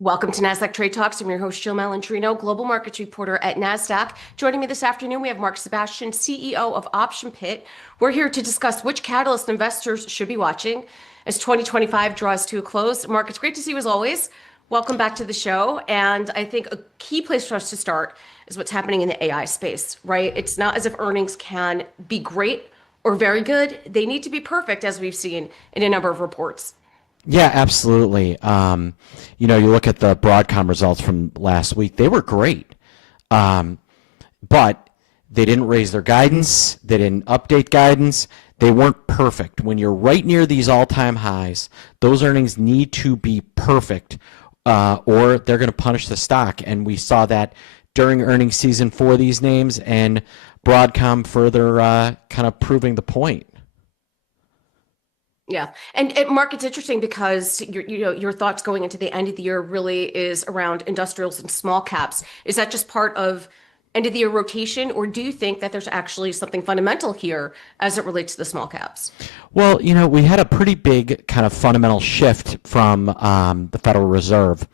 Welcome to Nasdaq TradeTalks. I'm your host, Jill Malandrino, global markets reporter at Nasdaq. Joining me this afternoon, we have Mark Sebastian, CEO of Option Pit. We're here to discuss which catalyst investors should be watching as 2025 draws to a close. Mark, it's great to see you as always. Welcome back to the show. And I think a key place for us to start is what's happening in the AI space, right? It's not as if earnings can be great or very good. They need to be perfect, as we've seen in a number of reports. Yeah, absolutely. You look at the Broadcom results from last week, they were great. But they didn't raise their guidance, they didn't update guidance, they weren't perfect. When you're right near these all-time highs, those earnings need to be perfect, or they're going to punish the stock. And we saw that during earnings season for these names, and Broadcom further kind of proving the point. Yeah. And Mark, it's interesting because your thoughts going into the end of the year really is around industrials and small caps. Is that just part of end of the year rotation, or do you think that there's actually something fundamental here as it relates to the small caps? Well, we had a pretty big kind of fundamental shift from the Federal Reserve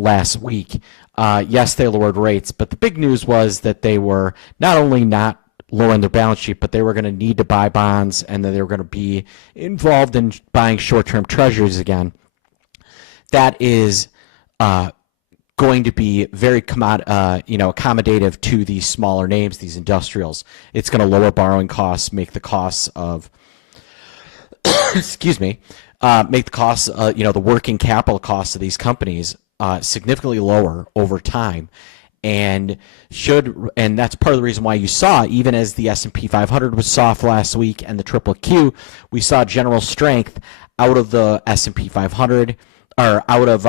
last week. Yes, they lowered rates, but the big news was that they were not only not lowering their balance sheet, but they were going to need to buy bonds, and that they were going to be involved in buying short-term treasuries again. That is going to be very accommodative to these smaller names, these industrials. It's going to lower borrowing costs, make the costs of excuse me, make the costs, the working capital costs of these companies significantly lower over time. And that's part of the reason why you saw, even as the S&P 500 was soft last week and the triple Q, we saw general strength out of the S&P 500, or out of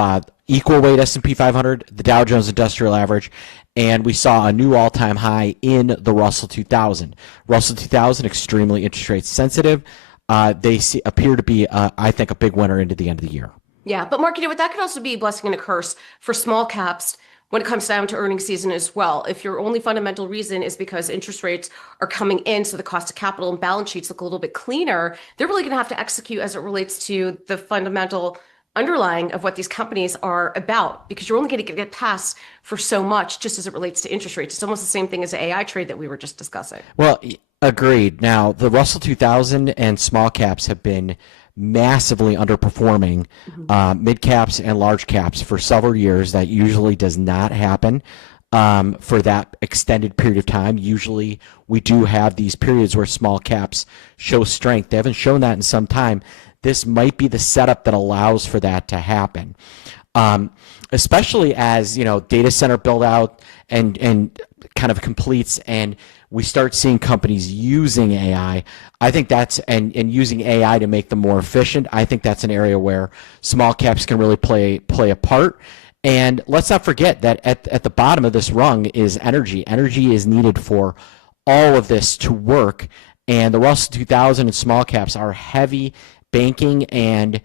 equal weight S&P 500, the Dow Jones Industrial Average, and we saw a new all-time high in the Russell 2000. Russell 2000, extremely interest rate sensitive. They appear to be, I think, a big winner into the end of the year. Yeah, but Mark, that could also be a blessing and a curse for small caps when it comes down to earnings season as well. If your only fundamental reason is because interest rates are coming in, so the cost of capital and balance sheets look a little bit cleaner, they're really going to have to execute as it relates to the fundamental underlying of what these companies are about, because you're only going to get past for so much just as it relates to interest rates. It's almost the same thing as the AI trade that we were just discussing. Well, agreed. Now, the Russell 2000 and small caps have been massively underperforming mid caps and large caps for several years. That usually does not happen for that extended period of time. Usually we do have these periods where small caps show strength. They haven't shown that in some time. This might be the setup that allows for that to happen, especially as data center build out and kind of completes, and we start seeing companies using AI. I think that's and using AI to make them more efficient. I think that's an area where small caps can really play a part. And let's not forget that at the bottom of this rung is energy. Energy is needed for all of this to work. And the Russell 2000 and small caps are heavy banking and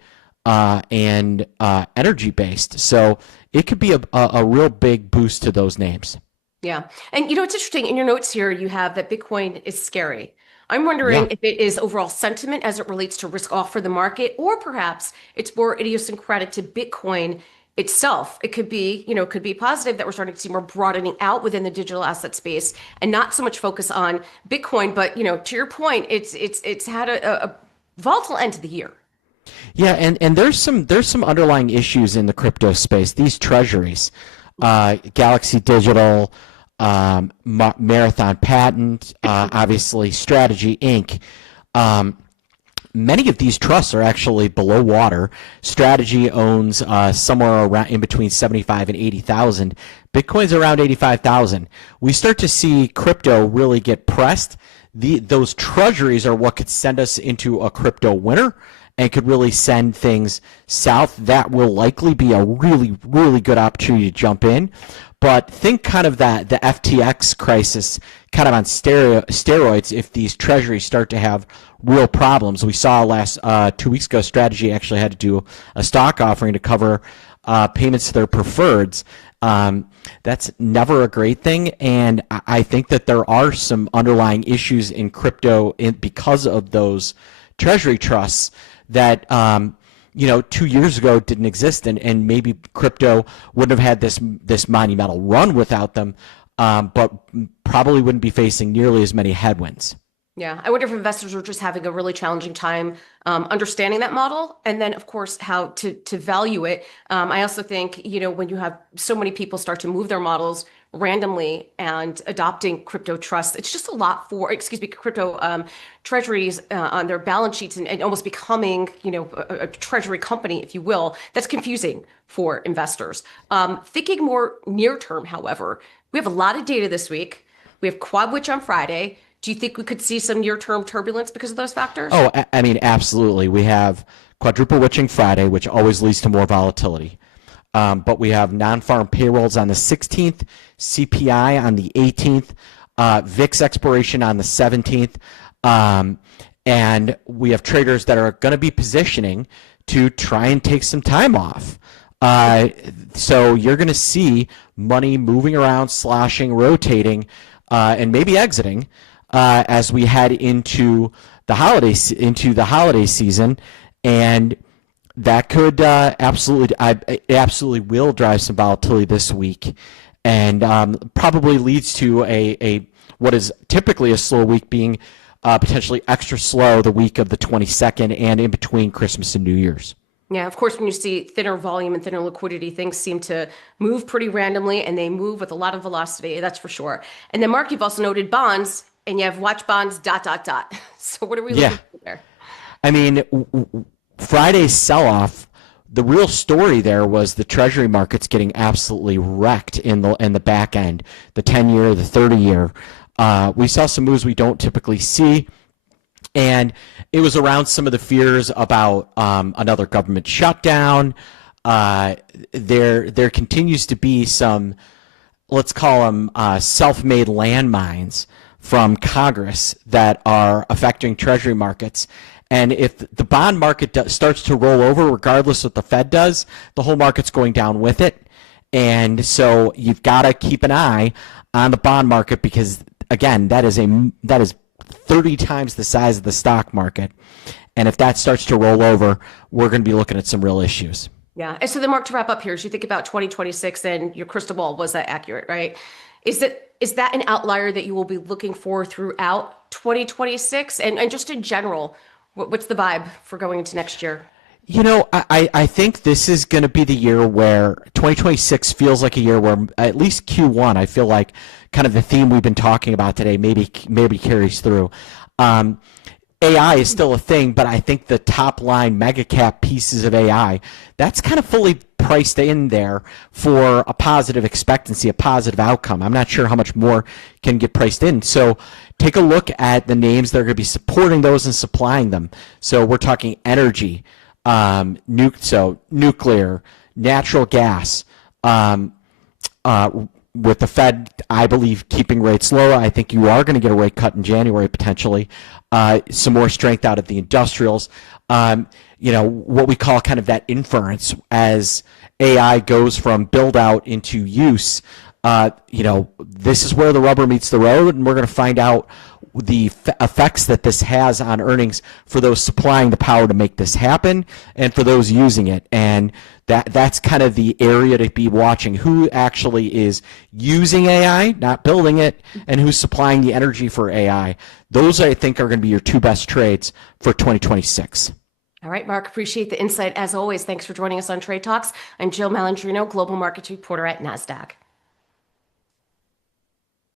energy based. So it could be a real big boost to those names. Yeah. And it's interesting, in your notes here, you have that Bitcoin is scary. I'm wondering if it is overall sentiment as it relates to risk off for the market, or perhaps it's more idiosyncratic to Bitcoin itself. It could be, could be positive that we're starting to see more broadening out within the digital asset space and not so much focus on Bitcoin. But, to your point, it's had a volatile end to the year. Yeah, and there's some underlying issues in the crypto space. These treasuries, Galaxy Digital, Marathon Patent, obviously Strategy Inc. Many of these trusts are actually below water. Strategy owns somewhere around in between 75 and 80,000. Bitcoin's around 85,000. We start to see crypto really get pressed. Those treasuries are what could send us into a crypto winter and could really send things south. That will likely be a really, really good opportunity to jump in. But think kind of the FTX crisis kind of on steroids if these treasuries start to have real problems. We saw 2 weeks ago, Strategy actually had to do a stock offering to cover payments to their preferreds. That's never a great thing, and I think that there are some underlying issues in crypto because of those treasury trusts that 2 years ago didn't exist, and maybe crypto wouldn't have had this monumental run without them, but probably wouldn't be facing nearly as many headwinds. Yeah, I wonder if investors are just having a really challenging time understanding that model, and then of course how to value it. I also think when you have so many people start to move their models randomly and adopting crypto trusts, it's just a lot for crypto treasuries on their balance sheets and almost becoming a treasury company, if you will. That's confusing for investors. Thinking more near term, however, we have a lot of data this week. We have Quad Witch on Friday. Do you think we could see some near-term turbulence because of those factors? Oh, I mean, absolutely. We have quadruple witching Friday, which always leads to more volatility. But we have non-farm payrolls on the 16th, CPI on the 18th, VIX expiration on the 17th, and we have traders that are going to be positioning to try and take some time off. So you're going to see money moving around, sloshing, rotating, and maybe exiting as we head into the holiday season, and that could absolutely will drive some volatility this week, and probably leads to a what is typically a slow week being potentially extra slow the week of the 22nd and in between Christmas and New Year's. Yeah, of course, when you see thinner volume and thinner liquidity, things seem to move pretty randomly, and they move with a lot of velocity, that's for sure. And then, Mark, you've also noted bonds, and you have watch bonds, ... So what are we looking for there? I mean, Friday's sell-off, the real story there was the Treasury markets getting absolutely wrecked in the back end, the 10-year, the 30-year. We saw some moves we don't typically see, and it was around some of the fears about another government shutdown. There continues to be some, let's call them self-made landmines from Congress that are affecting Treasury markets. And if the bond market starts to roll over, regardless of what the Fed does, the whole market's going down with it. And so you've got to keep an eye on the bond market because, again, that is 30 times the size of the stock market. And if that starts to roll over, we're going to be looking at some real issues. Yeah. And so then, Mark, to wrap up here, as you think about 2026 and your crystal ball, was that accurate, right? Is that an outlier that you will be looking for throughout 2026? And just in general, what's the vibe for going into next year? I think this is going to be the year where 2026 feels like a year where at least Q1, I feel like kind of the theme we've been talking about today maybe carries through. AI is still a thing, but I think the top line mega cap pieces of AI, that's kind of fully priced in there for a positive expectancy, a positive outcome. I'm not sure how much more can get priced in. So take a look at the names that are going to be supporting those and supplying them. So we're talking energy, nuclear, natural gas, with the Fed, I believe, keeping rates low. I think you are going to get a rate cut in January potentially. Some more strength out of the industrials. What we call kind of that inference as AI goes from build out into use. This is where the rubber meets the road, and we're going to find out the effects that this has on earnings for those supplying the power to make this happen and for those using it. And that's kind of the area to be watching, who actually is using AI, not building it, and who's supplying the energy for AI. Those, I think, are going to be your two best trades for 2026. All right, Mark, appreciate the insight as always. Thanks for joining us on Trade Talks. I'm Jill Malandrino, Global Markets Reporter at Nasdaq.